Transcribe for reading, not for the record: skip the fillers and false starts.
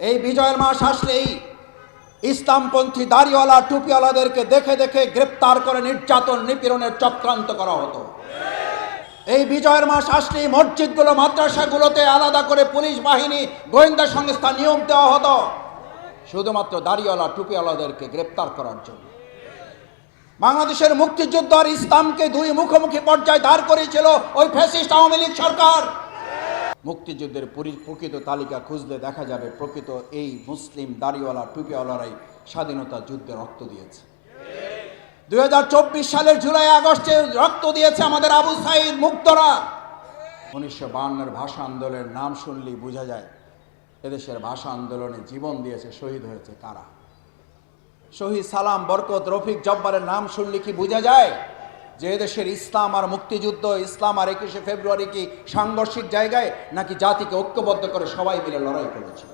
এই বিজয়ের মাস আসলেই ইসলামপন্থী দাড়িওয়ালা টুপিওয়ালাদেরকে দেখে দেখে গ্রেপ্তার করে নির্যাতন নিপীড়নের চক্রান্ত করা হতো। এই বিজয়ের মাস আসলেই মসজিদগুলো মাদ্রাসাগুলোতে আলাদা করে পুলিশ বাহিনী গোয়েন্দা সংস্থা নিয়োগ দেওয়া হতো শুধুমাত্র দাড়িওয়ালা টুপিওয়ালাদেরকে গ্রেপ্তার করার জন্য। বাংলাদেশের মুক্তিযুদ্ধ আর ইসলামকে দুই মুখোমুখি পর্যায়ে দাঁড় করেছিল ওই ফ্যাসিস্ট আওয়ামী লীগ সরকার। মুক্তিযুদ্ধের প্রকৃত তালিকা খুঁজলে দেখা যাবে প্রকৃত এই মুসলিম দাড়িওয়ালা টুপিওয়ালারাই স্বাধীনতা যুদ্ধে রক্ত দিয়েছে। 2024 সালের জুলাই আগস্টে রক্ত দিয়েছে আমাদের আবু সাঈদ মুক্তরা। 1952 ভাষা আন্দোলনের নাম শুনলেই বোঝা যায় এদেশের ভাষা আন্দোলনে জীবন দিয়েছে, শহীদ হয়েছে কারা। শহীদ সালাম, বরকত, রফিক, জব্বারের নাম শুনলে কি বোঝা যায় যে এদেশের ইসলাম আর মুক্তিযুদ্ধ, ইসলাম আর 21শে ফেব্রুয়ারি কি সাংঘর্ষিক জায়গায়, নাকি জাতিকে ঐক্যবদ্ধ করে সবাই মিলে লড়াই করেছে।